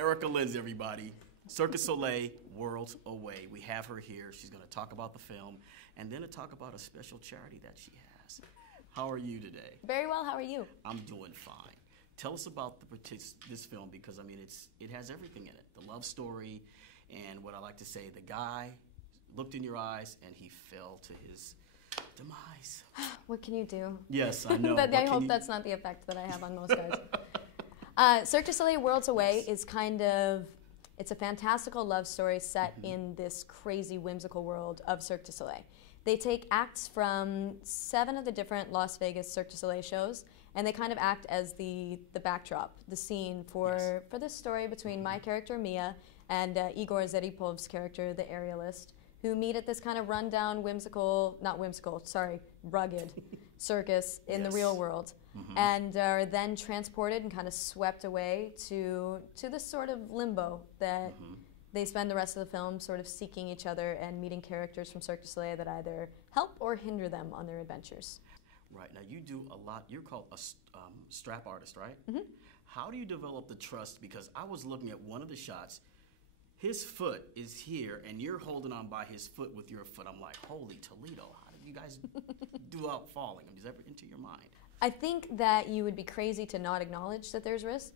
Erica Linz, everybody. Cirque du Soleil, Worlds Away. We have her here. She's going to talk about the film and then to talk about a special charity that she has. How are you today? Very well. How are you? I'm doing fine. Tell us about this film because, I mean, it has everything in it. The love story and what I like to say, the guy looked in your eyes and he fell to his demise. What can you do? Yes, I know. I hope that's not the effect that I have on most guys. Cirque du Soleil, Worlds Away is kind of, it's a fantastical love story set in this crazy, whimsical world of Cirque du Soleil. They take acts from 7 of the different Las Vegas Cirque du Soleil shows, and they kind of act as the backdrop, the scene for this story between my character, Mia, and Igor Zeripov's character, the aerialist, who meet at this kind of rundown, rugged circus in the real world, and are then transported and kind of swept away to this sort of limbo that they spend the rest of the film sort of seeking each other and meeting characters from Cirque du Soleil that either help or hinder them on their adventures. Right. Now, you do a lot. You're called a strap artist, right? How do you develop the trust? Because I was looking at one of the shots. His foot is here, and you're holding on by his foot with your foot. I'm like, holy Toledo, how did you guys do without falling? I mean, does that ever enter your mind? I think that you would be crazy to not acknowledge that there's risk.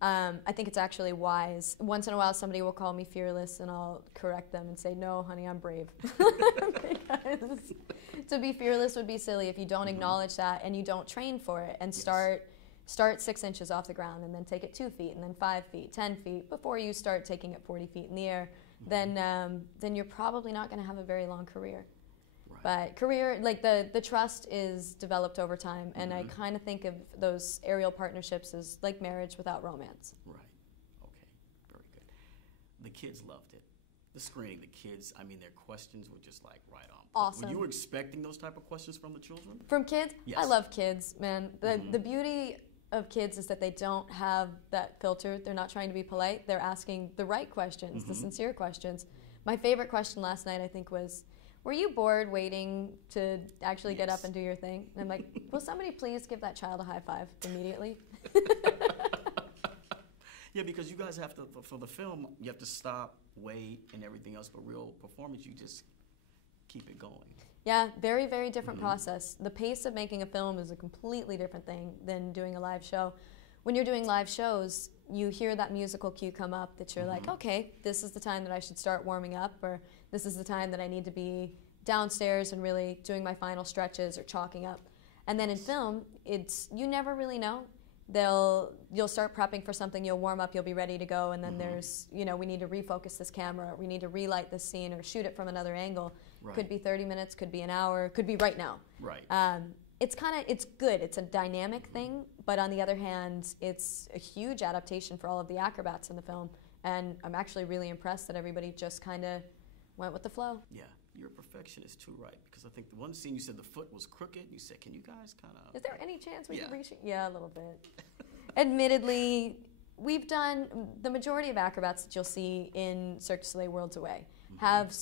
I think it's actually wise. Once in a while, somebody will call me fearless, and I'll correct them and say, no, honey, I'm brave. Because to be fearless would be silly if you don't acknowledge that and you don't train for it and start 6 inches off the ground and then take it 2 feet and then 5 feet, 10 feet before you start taking it 40 feet in the air. Then you're probably not going to have a very long career. But career, like the trust is developed over time, and I kind of think of those aerial partnerships as like marriage without romance. Right. Okay. Very good. The kids loved it. The screening, the kids, I mean, their questions were just like right on. Awesome. Were you expecting those type of questions from the children? From kids? Yes. I love kids, man. The beauty of kids is that they don't have that filter. They're not trying to be polite. They're asking the right questions, the sincere questions. My favorite question last night, I think, was, were you bored waiting to actually get up and do your thing? And I'm like, will somebody please give that child a high five immediately? Yeah, because you guys have to, for the film, you have to stop, wait, and everything else. But real performance, you just keep it going. Yeah, very, very different process. The pace of making a film is a completely different thing than doing a live show. When you're doing live shows, you hear that musical cue come up that you're like, okay, this is the time that I should start warming up, or this is the time that I need to be downstairs and really doing my final stretches or chalking up. And then in film, you never really know. You'll start prepping for something, you'll warm up, you'll be ready to go, and then there's, we need to refocus this camera, we need to relight this scene or shoot it from another angle. Right. Could be 30 minutes, could be an hour, could be right now. Right. It's good, it's a dynamic thing, but on the other hand, it's a huge adaptation for all of the acrobats in the film, and I'm actually really impressed that everybody just kind of went with the flow. Yeah, you're a perfectionist too, right? Because I think the one scene you said the foot was crooked, you said, can you guys kind of... Is there any chance we could reshoot? Yeah, a little bit. Admittedly, we've done, the majority of acrobats that you'll see in Cirque du Soleil Worlds Away have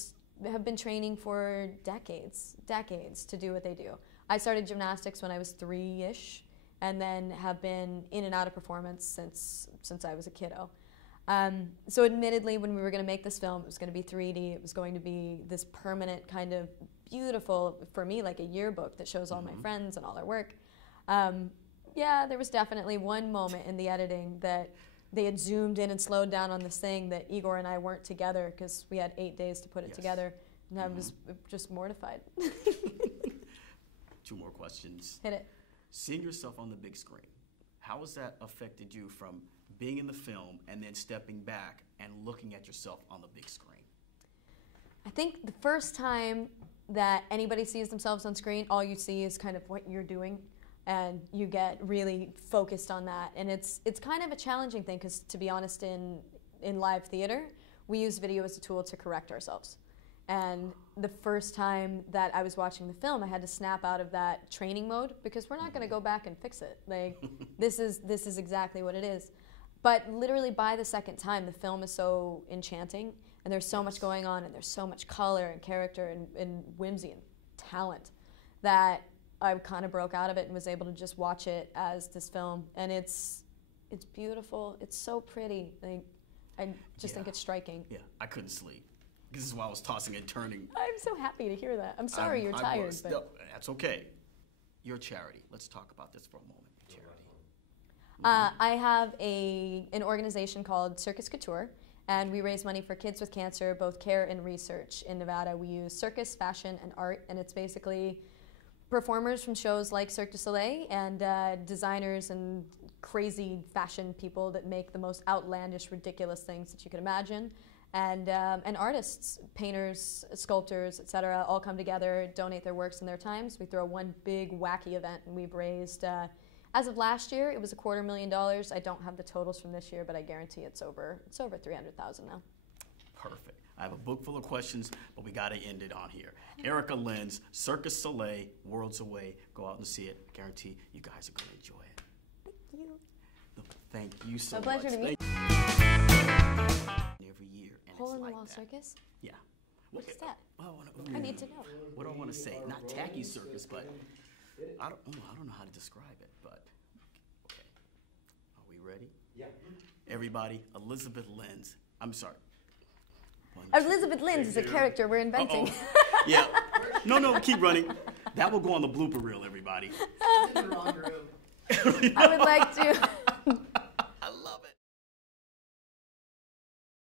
been training for decades to do what they do. I started gymnastics when I was 3-ish, and then have been in and out of performance since I was a kiddo. So admittedly, when we were going to make this film, it was going to be 3D. It was going to be this permanent kind of beautiful, for me, like a yearbook that shows all my friends and all their work. Yeah, there was definitely one moment in the editing that they had zoomed in and slowed down on this thing that Igor and I weren't together because we had 8 days to put it together, and I was just mortified. 2 more questions. Hit it. Seeing yourself on the big screen, how has that affected you from being in the film and then stepping back and looking at yourself on the big screen? I think the first time that anybody sees themselves on screen, all you see is kind of what you're doing, and you get really focused on that. And it's kind of a challenging thing because, to be honest, in live theater, we use video as a tool to correct ourselves. And the first time that I was watching the film, I had to snap out of that training mode because we're not going to go back and fix it. Like, this is exactly what it is. But literally by the second time, the film is so enchanting, and there's so much going on, and there's so much color and character and whimsy and talent that I kind of broke out of it and was able to just watch it as this film. And it's beautiful. It's so pretty. Like, I just think it's striking. Yeah, I couldn't sleep. This is why I was tossing and turning. I'm so happy to hear that. I'm sorry you're tired. But... No, that's okay. Your charity. Let's talk about this for a moment. Your charity. I have an organization called Cirque Couture, and we raise money for kids with cancer, both care and research in Nevada. We use circus, fashion, and art, and it's basically performers from shows like Cirque du Soleil and designers and crazy fashion people that make the most outlandish, ridiculous things that you could imagine. And artists, painters, sculptors, etc., all come together, donate their works and their times. We throw one big, wacky event, and we've raised, as of last year, it was $250,000. I don't have the totals from this year, but I guarantee it's over $300,000 now. Perfect. I have a book full of questions, but we got to end it on here. Erica Linz, Cirque du Soleil, Worlds Away. Go out and see it. Guarantee you guys are going to enjoy it. Thank you. Thank you so much. A pleasure to meet you. Every year, and Hole it's in the like wall that. circus? Yeah. What is that? Well, I need to know. What do I want to say? Not tacky circus, but I don't know how to describe it. But okay, are we ready? Yeah. Everybody, Elizabeth Linz. I'm sorry. Elizabeth Linz is a character we're inventing. Yeah. No, keep running. That will go on the blooper reel, everybody. In the wrong room. I would like to